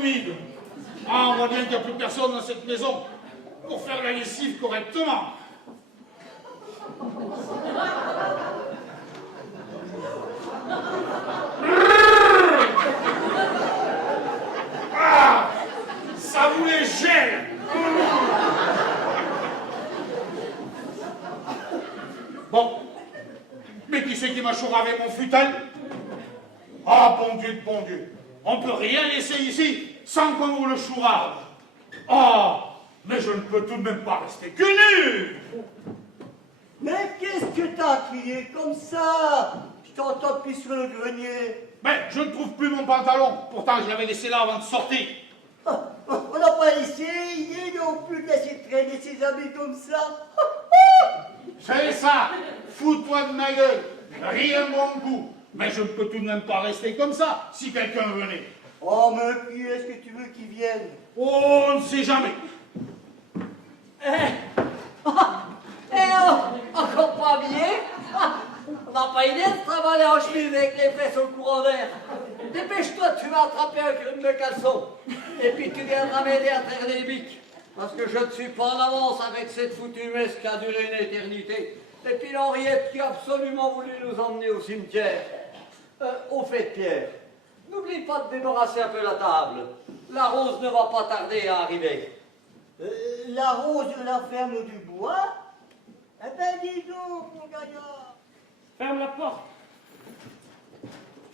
humide. Ah, on voit bien qu'il n'y a plus personne dans cette maison pour faire la lessive correctement. Ah, ça vous les gêne. Bon, mais qui c'est qui m'a chouravé mon futal? Ah, bon Dieu de bon Dieu, on ne peut rien laisser ici sans qu'on vous le chourave. Ah, mais je ne peux tout de même pas rester que nu. Mais qu'est-ce que t'as crié comme ça? Je t'entends depuis sur le grenier. Mais je ne trouve plus mon pantalon, pourtant je l'avais laissé là avant de sortir. On n'a pas essayé non plus de laisser traîner ses habits comme ça. C'est ça, fous-toi de ma gueule, rien de bon coup. Mais je ne peux tout de même pas rester comme ça, si quelqu'un venait. Oh, mais qui est-ce que tu veux qu'il vienne? Oh, on ne sait jamais. Encore pas bien? On n'a pas idée de travailler en chemise avec les fesses au courant d'air. Dépêche-toi, tu vas attraper un crime de caleçon. Et puis tu viendras m'aider à traire les bics. Parce que je ne suis pas en avance avec cette foutue messe qui a duré une éternité. Et puis l'Henriette qui a absolument voulu nous emmener au cimetière. Au fait, Pierre, n'oublie pas de débarrasser un peu la table. La rose ne va pas tarder à arriver. La rose de la ferme du bois? Eh ben dis donc, mon gaillard. Ferme la porte.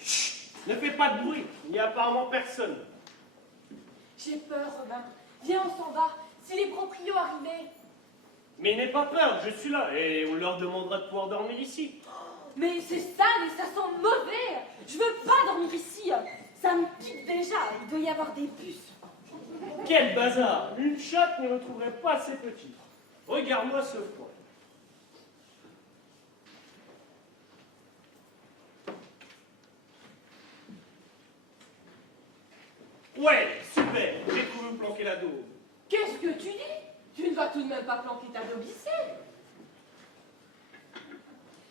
Chut, ne fais pas de bruit, il n'y a apparemment personne. J'ai peur, Robin. Viens, on s'en va. Si les proprios arrivaient. Mais n'aie pas peur, je suis là, et on leur demandera de pouvoir dormir ici. Mais c'est sale et ça sent mauvais. Je veux pas dormir ici. Ça me pique déjà. Il doit y avoir des puces. Quel bazar! Une chatte ne retrouverait pas ses petits. Regarde-moi ce point. Ouais, super, j'ai trouvé où planquer la daube. Qu'est-ce que tu dis? Tu ne vas tout de même pas planquer ta daube ici.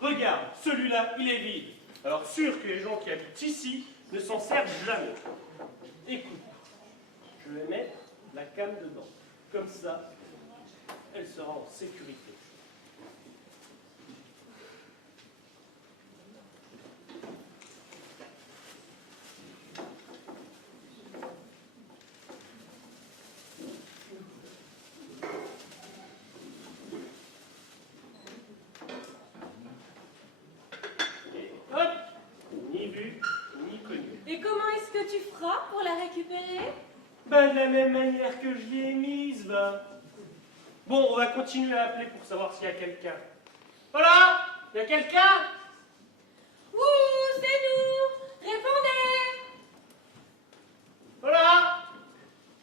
Regarde, celui-là, il est vide. Alors sûr que les gens qui habitent ici ne s'en servent jamais. Écoute, je vais mettre la came dedans. Comme ça, elle sera en sécurité. Tu feras pour la récupérer? Ben, de la même manière que je l'ai mise, va. Bon, on va continuer à appeler pour savoir s'il y a quelqu'un. Voilà! Il y a quelqu'un? Ouh, c'est nous! Répondez! Voilà!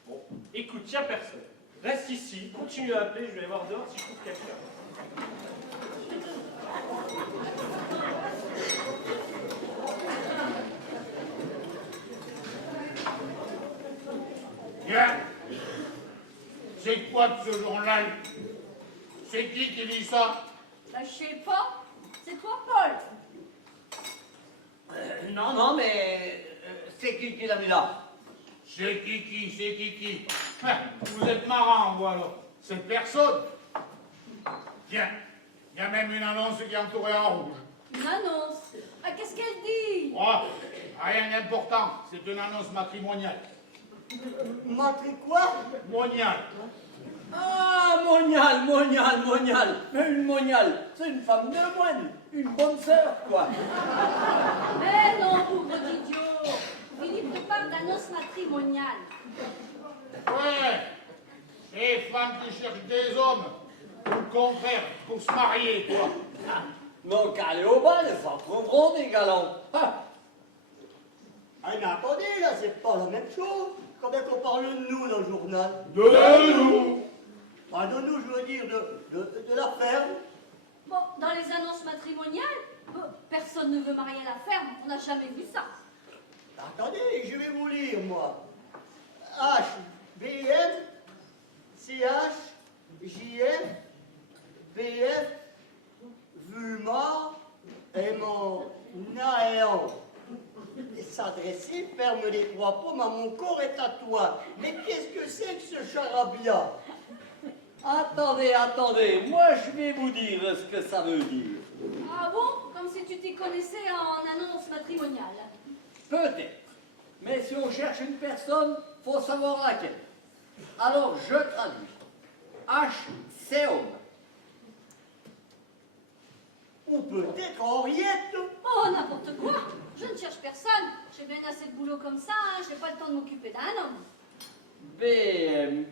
Bon, écoute, il n'y a personne. Reste ici, continue à appeler, je vais aller voir dehors si je trouve quelqu'un. Bien. C'est quoi de ce journal? C'est qui dit ça? Je sais pas. C'est toi, Paul. Non, mais c'est qui l'a mis là? C'est qui? Vous êtes marrant, vous alors. C'est personne. Tiens, il y a même une annonce qui est entourée en rouge. Une annonce? Ah, qu'est-ce qu'elle dit? Oh, rien d'important. C'est une annonce matrimoniale. Quoi? Moniale. Ah, moniale. Mais une moniale, c'est une femme de moine, une bonne sœur, quoi. Mais non, pauvre idiot. Philippe te parle d'annonce matrimoniale. Ouais, les femmes qui cherchent des hommes, ou le contraire, pour se marier, quoi. Non, qu'à aller au bal, ils s'en trouveront des galants. Ah, mais attendez, là, c'est pas la même chose. Quand est-ce qu'on parle de nous dans le journal? De nous. Pas de nous, je veux dire, de la ferme. Bon, dans les annonces matrimoniales, personne ne veut marier à la ferme. On n'a jamais vu ça. Attendez, je vais vous lire, moi. H, B, M, C, H, J, F, B, F, Vuma, aimant, naéant. S'adresser, ferme les trois pommes à mon corps est à toi. Mais qu'est-ce que c'est que ce charabia? Attendez, attendez, moi je vais vous dire ce que ça veut dire. Ah bon? Comme si tu t'y connaissais en annonce matrimoniale. Peut-être. Mais si on cherche une personne, faut savoir laquelle. Alors je traduis. H, c'est homme. Ou peut-être Henriette. Oh, n'importe quoi. Je ne cherche personne. J'ai bien assez de boulot comme ça, hein. Je n'ai pas le temps de m'occuper d'un homme. BM.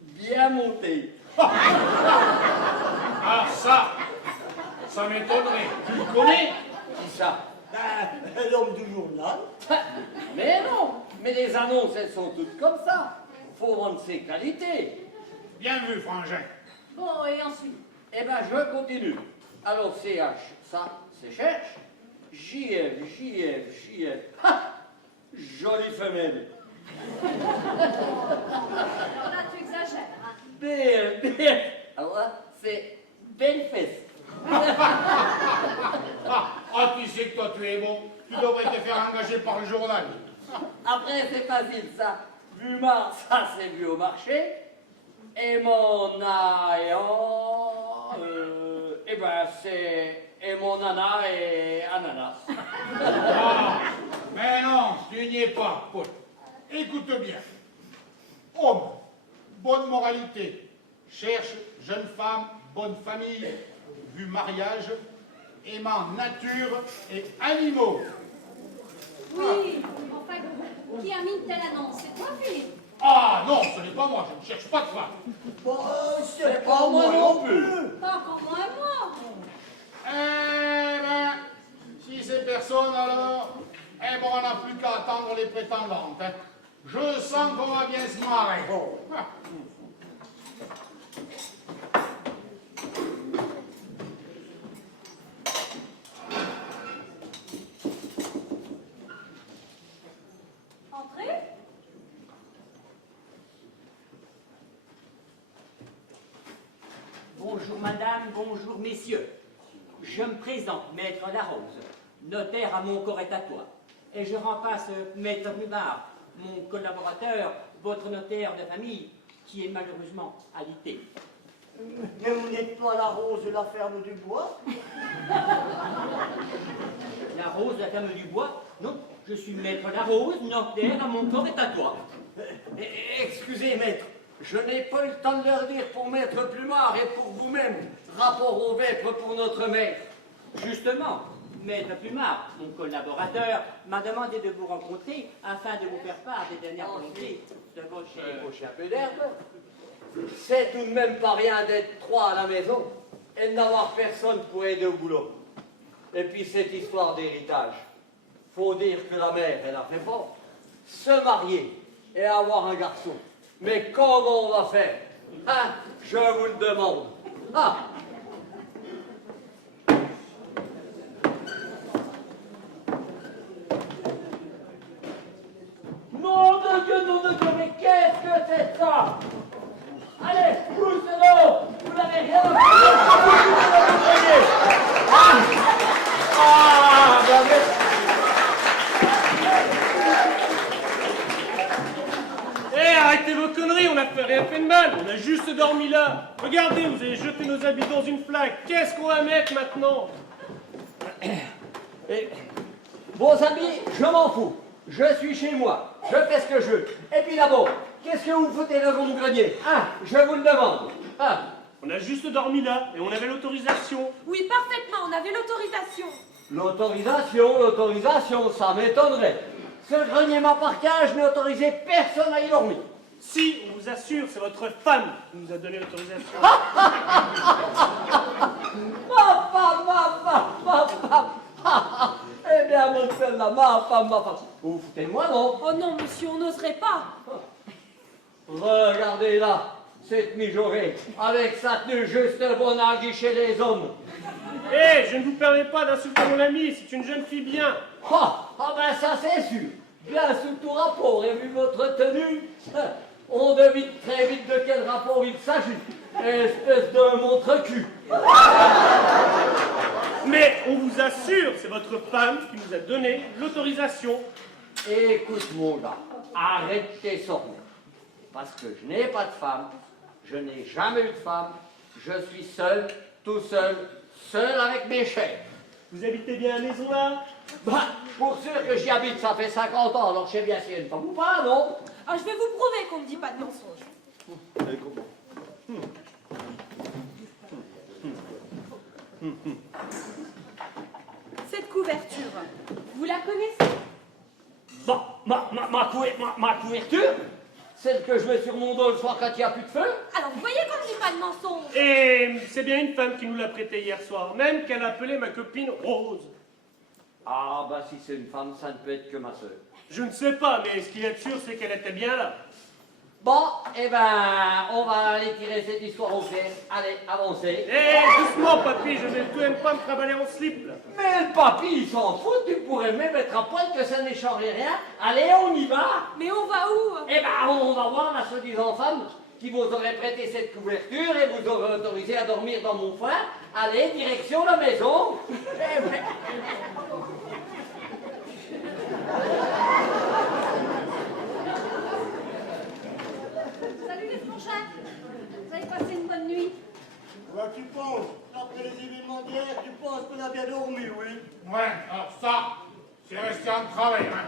Bien monté. Ah, ça m'étonnerait. Tu le connais? Qui ça? L'homme du journal. Mais non, mais les annonces, elles sont toutes comme ça. Faut vendre ses qualités. Bien vu, frangin. Bon, et ensuite? Eh ben, je continue. Alors, CH, ça, c'est cherche. JF. Ha! Jolie femelle. Alors là, tu exagères, hein. BM. Alors là, c'est belle fesse. Ah, tu sais que toi, tu es bon. Tu devrais te faire engager par le journal. Après, c'est facile, ça. Vu Mars, ça, c'est vu au marché. Et mon aïon, eh ben, c'est... Et mon nana et ananas. Ah, mais non, tu n'y es pas, Paul. Écoute bien. Homme, bonne moralité. Cherche jeune femme, bonne famille, vu mariage, aimant nature et animaux. Oui, enfin, qui a mis une telle annonce? C'est toi, Philippe? Ah non, ce n'est pas moi, je ne cherche pas de femme. C'est pas moi non plus. Pas encore moins moi. Eh ben, si c'est personne alors, eh ben on n'a plus qu'à attendre les prétendantes. Hein. Je sens qu'on va bien se marrer. Ah. Entrez. Bonjour madame, bonjour messieurs. Je me présente, maître Larose, notaire à mon corps est à toi. Et je remplace maître Rubard, mon collaborateur, votre notaire de famille, qui est malheureusement alité. Mais vous n'êtes pas la rose de la ferme du bois? La Rose, la ferme du bois? Non, je suis maître Larose, notaire à mon corps est à toi. Excusez, maître, je n'ai pas eu le temps de leur dire pour maître Plumard et pour vous-même, rapport aux vêpres pour notre maître. Justement, maître Plumard, mon collaborateur, m'a demandé de vous rencontrer afin de vous faire part des dernières volontés de votre Pocher un peu d'herbe. C'est tout de même pas rien d'être trois à la maison et de n'avoir personne pour aider au boulot. Et puis cette histoire d'héritage, faut dire que la mère, elle a fait fort. Se marier et avoir un garçon. Mais comment on va faire? Hein? Je vous le demande. Ah! Nom de Dieu, mais qu'est-ce que c'est ça? Allez, pousse-le! Vous n'avez rien à faire! Eh, arrêtez vos conneries, on n'a rien fait de mal, on a juste dormi là. Regardez, vous avez jeté nos habits dans une flaque. Qu'est-ce qu'on va mettre maintenant? Et, vos amis, je m'en fous. Je suis chez moi. Je fais ce que je veux. Et puis d'abord, qu'est-ce que vous foutez dans mon grenier? Ah, je vous le demande. Ah. On a juste dormi là et on avait l'autorisation. Oui, parfaitement, on avait l'autorisation. L'autorisation, ça m'étonnerait. Ce grenier m'appartient, je n'ai autorisé personne à y dormir. Si, on vous assure, c'est votre femme qui nous a donné l'autorisation. Ma femme. Eh bien, mon celle-là, ma femme. Vous vous foutez de moi, non? Oh non, monsieur, on n'oserait pas. Regardez là, cette mijaurée, avec sa tenue juste bon à guicher les hommes. Eh, je ne vous permets pas d'insulter mon ami, c'est une jeune fille bien. Ah ben ça c'est sûr. Bien sous tout rapport, et vu votre tenue, on devine très vite de quel rapport il s'agit. Espèce de montre-cul. Mais on vous assure, c'est votre femme qui nous a donné l'autorisation. Écoute, mon gars, arrête tes sornettes. Parce que je n'ai pas de femme, je n'ai jamais eu de femme, je suis seul, tout seul, seul avec mes chèvres. Vous habitez bien à la maison là? Bah, pour sûr que j'y habite, ça fait 50 ans, alors je sais bien s'il y a une femme ou pas, non? Ah, je vais vous prouver qu'on ne dit pas de mensonges. Cette couverture, vous la connaissez? Bon, ma couverture, celle que je mets sur mon dos le soir quand il n'y a plus de feu. Alors, vous voyez qu'on ne dit pas de mensonges. Et c'est bien une femme qui nous l'a prêtée hier soir, même qu'elle appelait ma copine Rose. Ah, bah si c'est une femme, ça ne peut être que ma soeur. Je ne sais pas, mais ce qui est sûr, c'est qu'elle était bien là. Bon, eh ben, on va aller tirer cette histoire au clair. Allez, avancez. Eh, doucement, papy, je ne tout même pas me travailler en slip, là. Mais le papy, il s'en fout, tu pourrais même mettre à poil que ça n'échange rien. Allez, on y va. Mais on va où? Eh ben, on va voir la soi-disant femme qui vous aurait prêté cette couverture et vous aurait autorisé à dormir dans mon foin. Allez, direction la maison. Eh ben... Salut les franchins. Vous avez passé une bonne nuit? Ouais, tu penses, après les événements d'hier, tu penses qu'on a bien dormi, oui? Ouais, alors ça, c'est resté en travail, hein.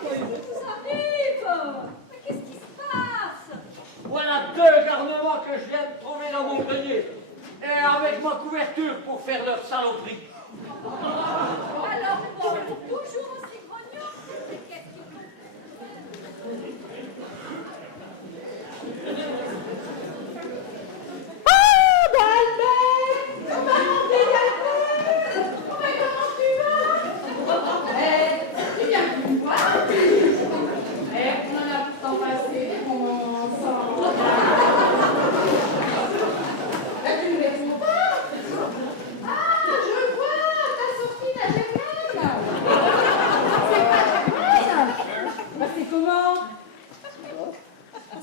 Ça arrive. Mais qu'est-ce qui se passe? Voilà 2 garnements que je viens de trouver dans mon grenier. Et avec ma couverture pour faire leur saloperie. Alors, bon, toujours aussi grognon. Mais qu'est-ce qui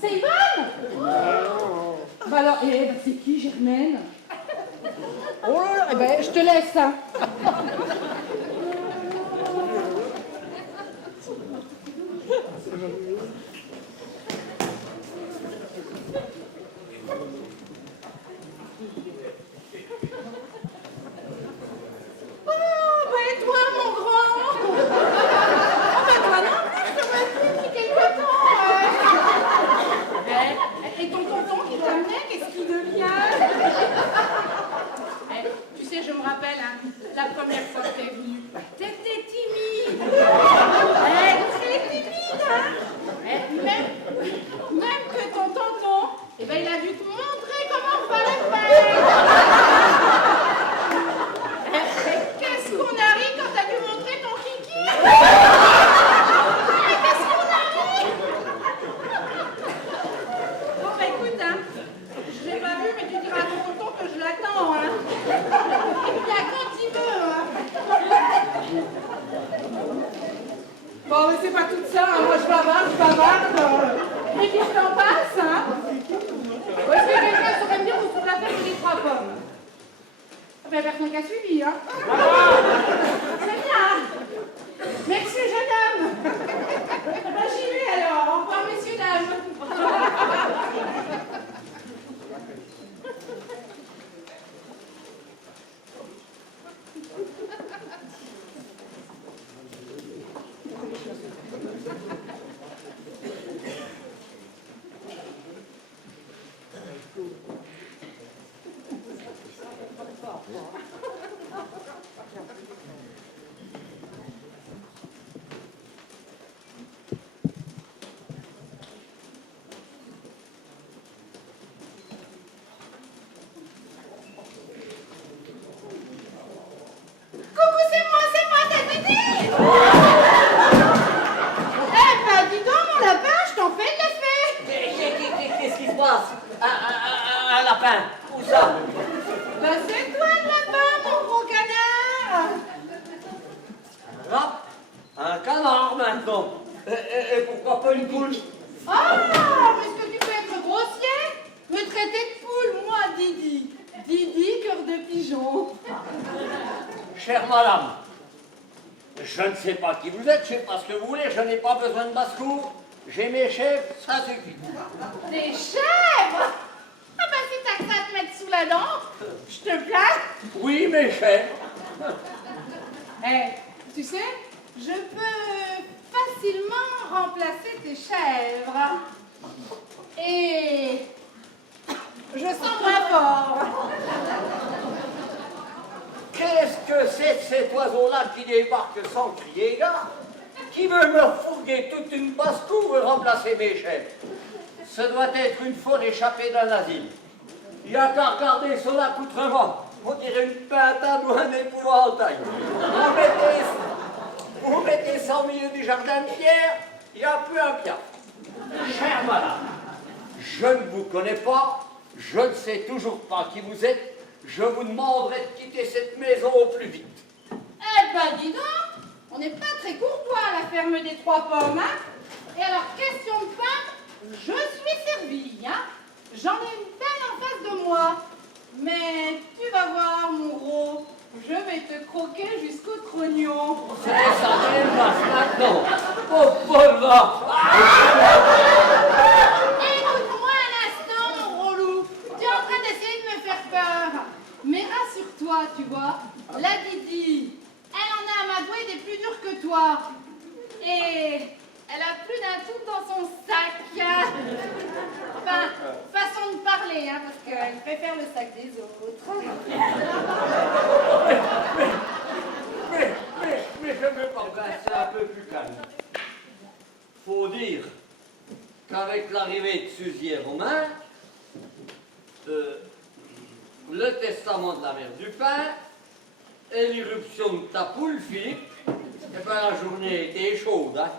C'est Ivan? Bah alors, c'est qui, Germaine? Oh là là, eh ben, je te laisse, hein. Oh, bah et toi, mon grand? Oh, bah toi non plus, je te vois plus depuis quelque temps, Et ton tonton qui t'amenait, qu'est-ce qu'il devient? Tu sais, je me rappelle, hein, la première fois que t'es venue, t'étais timide. Très timide, hein. Même que ton tonton, eh ben, il a dû te montrer comment fallait faire. Qu'est-ce qu'on a ri quand t'as dû montrer ton kiki? Mais qu'est-ce qu'on a ri? Bon, bah écoute, hein, je l'ai pas vu, mais tu diras à ton tonton que je l'attends, hein. Il vient quand il veut, hein. Bon, mais c'est pas tout ça, hein. Moi je bavarde. Et puis je t'en passe, hein. Est-ce que quelqu'un saurait me dire où sont la fête des 3 pommes? Ben, personne qui a suivi, hein. C'est bien. Merci, jeune homme. Ben, j'y vais alors. Au revoir, messieurs, dames. Coucou, c'est moi, t'as dit? Eh ben, dis donc, mon lapin, je t'en fais de l'effet. Qu'est-ce qui se passe? Un lapin. Où ça? Ben, c'est toi, le lapin, mon gros canard. Là, un canard maintenant. Et pourquoi pas une poule? Ah, mais est-ce que tu peux être grossier? Me traiter de poule, moi, Didi. Didi, cœur de pigeon. Chère madame, je ne sais pas qui vous êtes, je ne sais pas ce que vous voulez, je n'ai pas besoin de basse-cour. J'ai mes chèvres, ça suffit. Des chèvres? Ah ben si t'as que ça à te mettre sous la dent, je te plains. Oui, mes chèvres. Eh, tu sais, je peux facilement remplacer tes chèvres. Et je sens moins fort. Qu'est-ce que c'est cet oiseau-là qui débarque sans crier gare, qui veut me fourguer toute une basse-cour et remplacer mes chèvres? Ce doit être une faune échappée d'un asile. Il n'y a qu'à regarder son accoutrement. On dirait une pintade ou un épouvantail. Vous mettez ça au milieu du jardin de pierre, il n'y a plus un piaf. Chère madame, je ne vous connais pas, je ne sais toujours pas qui vous êtes. Je vous demanderai de quitter cette maison au plus vite. Eh ben dis donc, on n'est pas très courtois à la ferme des Trois Pommes, hein? Et alors, question de pain, je suis servie, hein? J'en ai une belle en face de moi. Mais tu vas voir, mon gros, je vais te croquer jusqu'au trognon. C'est ça, elle passe maintenant. Oh, pauvre. Écoute-moi un instant, mon gros loup. Tu es en train d'essayer de me faire peur. Mais rassure-toi, tu vois, la Didi, elle en a amadoué des plus durs que toi. Et elle a plus d'un tout dans son sac. Enfin, façon de parler, hein, parce qu'elle préfère le sac des autres. Mais je veux pas c'est un peu plus calme. Faut dire qu'avec l'arrivée de Suzy et Romain, le testament de la mère du pain et l'irruption de ta poule, Philippe, eh ben la journée était chaude, hein.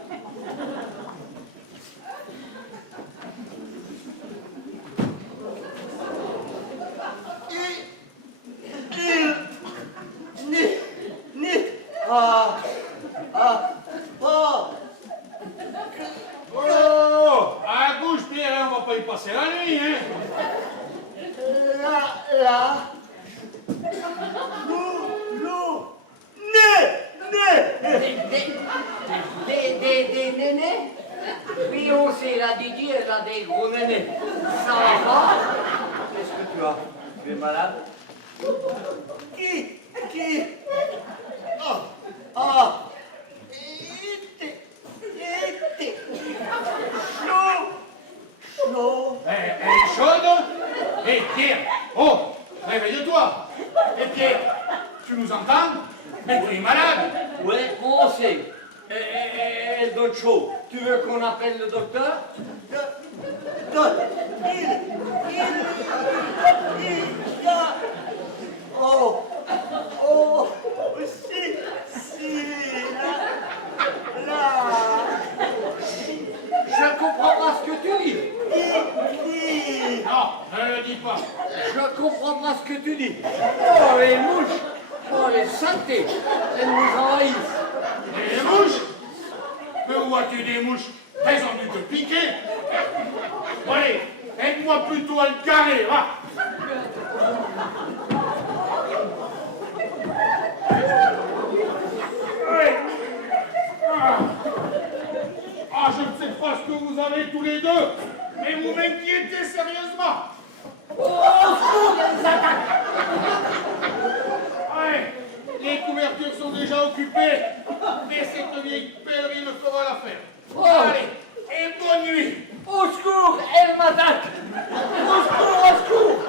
Oh, à gauche, Pierre, on va pas y passer la nuit, hein? Des nénés? Oui, on sait, la Didi, elle a des gros nénés. Ça va pas? Qu'est-ce que tu as? Tu es malade? Qui? Chaud. Elle est chaude? Hé, Pierre, oh, réveille-toi. Et Pierre, tu nous entends? Mais tu es malade. Ouais, on sait. Elle donne chaud. Tu veux qu'on appelle le docteur? Je comprends pas ce que tu dis. Non, ne le dis pas. Je comprends pas ce que tu dis. Oh, les mouches. Oh, les saletés. Elles nous envahissent. Et les mouches? Que vois-tu des mouches? Elles ont dû te piquer. Bon, allez, aide-moi plutôt à le carrer, va. Ouais. Ah, je ne sais pas ce que vous avez tous les deux, mais vous m'inquiétez sérieusement. Ouais, les couvertures sont déjà occupées, mais cette vieille pèlerine fera l'affaire. Allez, et bonne nuit. Au secours, elle m'attaque. Au secours.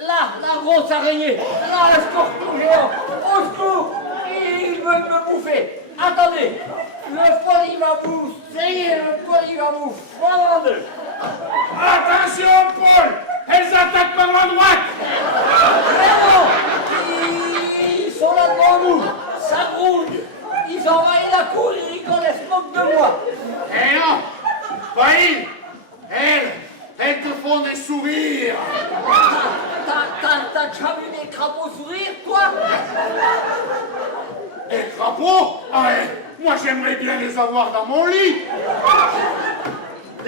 Là, la grosse araignée. Là, le scorpion géant. Au secours. Ils veulent me bouffer. Attendez. Le poil, il va vous saigner. Le poil, il va vous fendre. Attention, Paul, elles attaquent par la droite. Vraiment. Ils sont là devant nous. Ça grouille. Ils envahissent la cour. Ils rigolent. Elles se moquent de moi. Eh non, pas ils. Elles te font des sourires. T'as déjà vu des crapauds sourire, toi? Des crapauds? Ah, moi j'aimerais bien les avoir dans mon lit.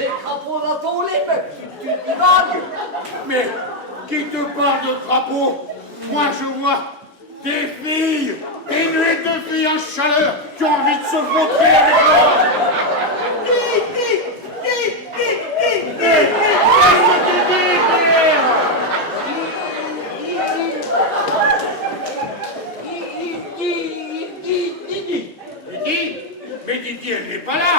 des crapauds dans ton lit, mais tu divagues. Mais qui te parle de crapaud? Moi, je vois des filles, des nuées de filles en chaleur qui ont envie de se vautrer avec moi. Qu'est-ce que tu dis, Pierre? Didi. Didi? Mais Didi, elle n'est pas là.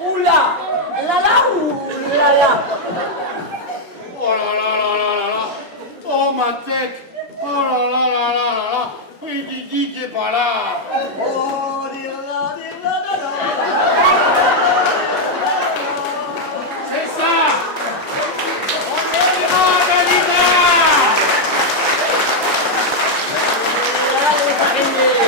Oula. Lala ou lala? Oh là là là là là là. Oh ma tête. Oh là là là là là là. Oui, Didi qui est pas là. Oh, dirla, dirla, da, da. C'est ça. Ah, Dalida. Là, les araignées.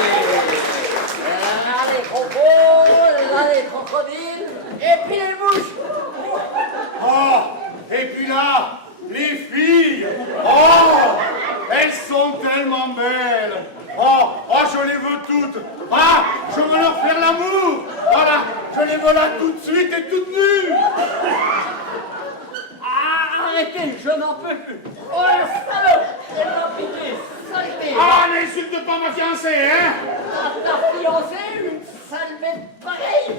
Là, les crocos. Là, les crocodiles. Et puis les mouches. Oh, et puis là, les filles. Oh, elles sont tellement belles. Oh, je les veux toutes. Ah, je veux leur faire l'amour. Voilà, je les veux là tout de suite et toutes nues. Ah, arrêtez, je n'en peux plus. Oh, la salope. Elle m'a piqué. Saleté. Ah, n'insulte pas ma fiancée, hein. Ta fiancée, une sale bête pareille.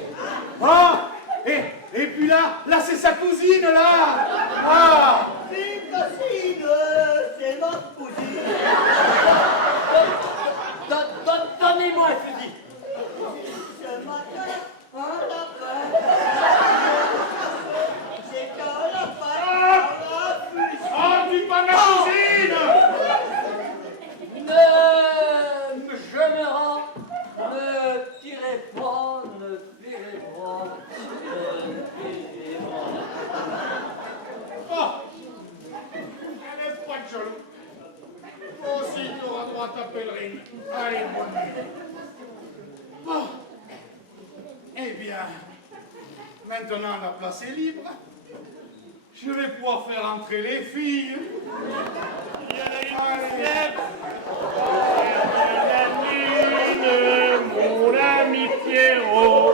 Ah, et puis là, c'est sa cousine, là. Ah, Une cousine, c'est ma cousine. Donnez-moi un fusil. Ce matin, on a fait. C'est quand la fête, on a pu. oh, dis pas ma cousine. Je me rends. Ne tirez pas, ne tirez pas. Ne tirez pas. Oh, elle est pas de jaloux. Toi aussi, tu auras droit à ta pèlerine. Allez, bonne nuit. Bon. Eh bien, maintenant la place est libre. Je vais pouvoir faire entrer les filles. Mon ami Pierrot,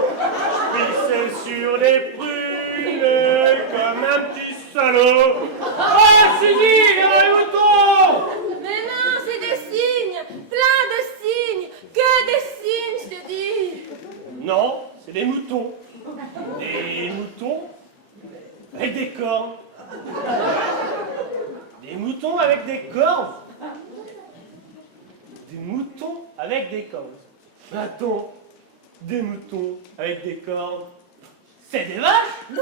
je sur les prunes comme un petit salaud. Ah, Suzy, viens dans les moutons. Mais non, c'est des signes, plein de signes, que des signes, je te dis. Non, c'est des moutons. Des moutons avec des cornes. Des moutons avec des cornes. Des moutons avec des cornes. Attends, des moutons avec des cornes. C'est des vaches? Oui,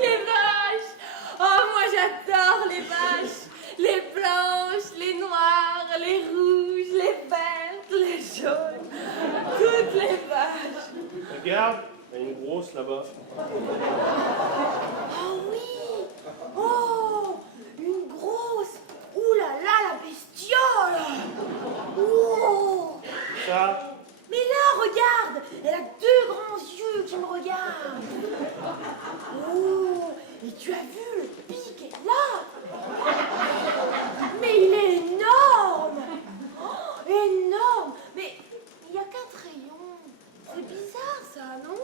les vaches. Oh, moi j'adore les vaches. Les blanches, les noires, les rouges, les vertes, les jaunes. Toutes les vaches. Regarde, il y a une grosse là-bas. Oh oui. Oh, une grosse. Ouh là là, la bestiole. Oh. Ça, Mais là, regarde, elle a deux grands yeux qui me regardent. Oh, et tu as vu le pic est là. Mais il est énorme. Oh, énorme. Mais il n'y a qu'un crayon. C'est bizarre ça, non?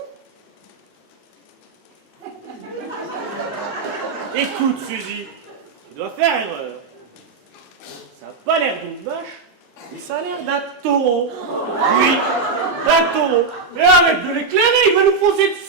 écoute, Suzy, tu dois faire erreur. Ça n'a pas l'air d'une vache, mais ça a l'air d'un taureau. Oui, d'un taureau. Et arrête de l'éclairer, il va nous foncer dessus.